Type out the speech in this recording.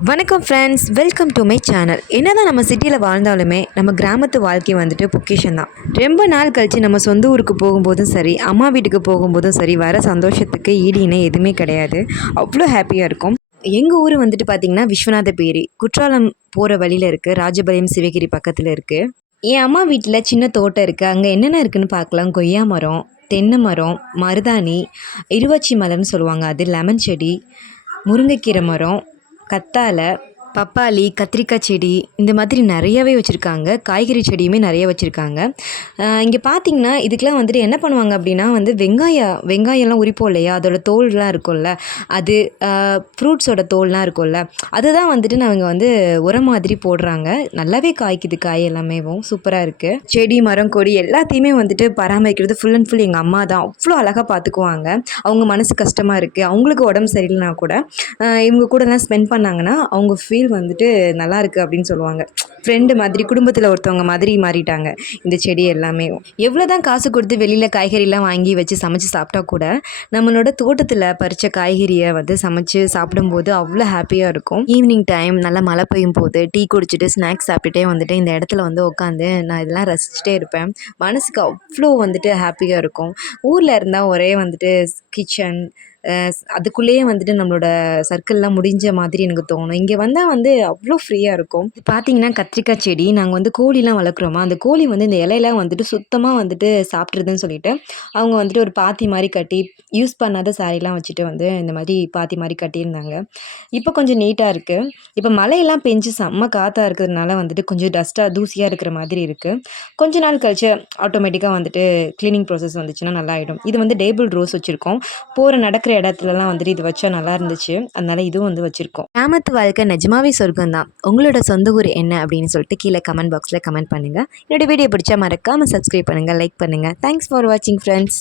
வணக்கம் friends welcome to my channel என்ன தான் நம்ம சிட்டியில் வாழ்ந்தாலுமே நம்ம கிராமத்து வாழ்க்கை வந்துட்டு பொக்கிஷன் தான். ரொம்ப நாள் கழித்து நம்ம சொந்த ஊருக்கு போகும்போதும் சரி அம்மா வீட்டுக்கு போகும்போதும் சரி வர சந்தோஷத்துக்கு ஈடு இணை எதுவுமே கிடையாது. அவ்வளோ ஹாப்பியாக இருக்கும். எங்கள் ஊர் வந்துட்டு பார்த்திங்கன்னா விஸ்வநாத பேரி குற்றாலம் போகிற வழியில் இருக்குது ராஜபாளையம் சிவகிரி பக்கத்தில் இருக்குது என் அம்மா வீட்டில் சின்ன தோட்டம் இருக்குது அங்கே என்னென்ன இருக்குதுன்னு பார்க்கலாம் கொய்யா மரம் தென்னை மரம் மருதாணி இருவாச்சி மலர்னு சொல்லுவாங்க. அது லெமன் செடி முருங்கைக்கீரை மரம் கத்தாழை பப்பாளி கத்திரிக்காய் செடி இந்த மாதிரி நிறையவே வச்சுருக்காங்க. காய்கறி செடியுமே நிறைய வச்சுருக்காங்க. இங்கே பார்த்தீங்கன்னா இதுக்கெலாம் வந்துட்டு என்ன பண்ணுவாங்க அப்படின்னா வந்து வெங்காயம் வெங்காயம்லாம் உரிப்போம் இல்லையா? அதோட தோல்லாம் இருக்கும்ல. அது ஃப்ரூட்ஸோட தோல்லாம் இருக்கும்ல. அதுதான் வந்துட்டு நாங்கள் வந்து உரம் மாதிரி போடுறாங்க. நல்லாவே காய்க்குது காய் எல்லாமேவும் சூப்பராக இருக்குது செடி மரம் கொடி எல்லாத்தையுமே வந்துட்டு பராமரிக்கிறது ஃபுல் அண்ட் ஃபுல் எங்கள் அம்மா தான். அவ்வளோ அழகாக பார்த்துக்குவாங்க அவங்க மனசு கஷ்டமாக இருக்குது அவங்களுக்கு உடம்பு சரியில்லைனா கூட இவங்க கூடலாம் ஸ்பெண்ட் பண்ணாங்கன்னா அவங்க ஃபீல் வந்துட்டு நல்லா இருக்கு அப்படின்னு சொல்லுவாங்க. ஃப்ரெண்டு மாதிரி குடும்பத்தில் ஒருத்தவங்க மாதிரி மாறிட்டாங்க. இந்த செடி எல்லாமே. எவ்வளோ தான் காசு கொடுத்து வெளியில் காய்கறிலாம் வாங்கி வச்சு சமைச்சு சாப்பிட்டா கூட நம்மளோட தோட்டத்தில் பறித்த காய்கறியை வந்து சமைச்சு சாப்பிடும்போது அவ்வளோ ஹாப்பியாக இருக்கும். ஈவினிங் டைம் நல்லா மழை பெய்யும் போது டீ குடிச்சிட்டு ஸ்நாக்ஸ் சாப்பிட்டுட்டே வந்துட்டு இந்த இடத்துல வந்து உட்காந்து நான் இதெல்லாம் ரசிச்சுட்டே இருப்பேன். மனசுக்கு அவ்வளோ வந்துட்டு ஹாப்பியாக இருக்கும். ஊரில் இருந்தால் ஒரே வந்துட்டு கிச்சன் அதுக்குள்ளேயே வந்துட்டு நம்மளோட சர்க்கிள்லாம் முடிஞ்ச மாதிரி எனக்கு தோணும். இங்கே வந்தால் வந்து அவ்வளோ ஃப்ரீயாக இருக்கும். இது பார்த்தீங்கன்னா கத்திரிக்காய் செடி. நாங்கள் வந்து கோழிலாம் வளர்க்குறோமா? அந்த கோழி வந்து இந்த இலையெல்லாம் வந்துட்டு சுத்தமாக வந்துட்டு சாப்பிட்றதுன்னு சொல்லிட்டு அவங்க வந்துட்டு ஒரு பாத்தி மாதிரி கட்டி யூஸ் பண்ணாத சாரீலாம் வச்சுட்டு வந்து இந்த மாதிரி பாத்தி மாதிரி கட்டியிருந்தாங்க. இப்போ கொஞ்சம் நீட்டாக இருக்குது இப்போ மழையெல்லாம் பெஞ்சு செம்ம காற்றாக இருக்கிறதுனால வந்துட்டு கொஞ்சம் டஸ்ட்டாக தூசியாக இருக்கிற மாதிரி இருக்குது கொஞ்ச நாள் கழிச்சு ஆட்டோமேட்டிக்காக வந்துட்டு க்ளீனிங் ப்ராசஸ் வந்துச்சுன்னா நல்லா ஆகிடும் இது வந்து டேபிள் ரோஸ் வச்சுருக்கோம். போகிற நடக்கிற இடத்துலலாம் வந்துட்டு இது வச்சா நல்லா இருந்துச்சு. அதனால இதுவும் வந்து வச்சுருக்கோம். கிராமத்து வாழ்க்கை நிஜமாவே சொர்க்கம் தான் உங்களோட சொந்த ஊர் என்ன அப்படின்னு சொல்லிட்டு கீழே கமெண்ட் பாக்ஸில் கமெண்ட் பண்ணுங்கள் என்னோட வீடியோ பிடிச்சா மறக்காமல் சப்ஸ்கிரைப் பண்ணுங்கள் லைக் பண்ணுங்கள் தேங்க்ஸ் ஃபார் வாட்சிங் ஃப்ரெண்ட்ஸ்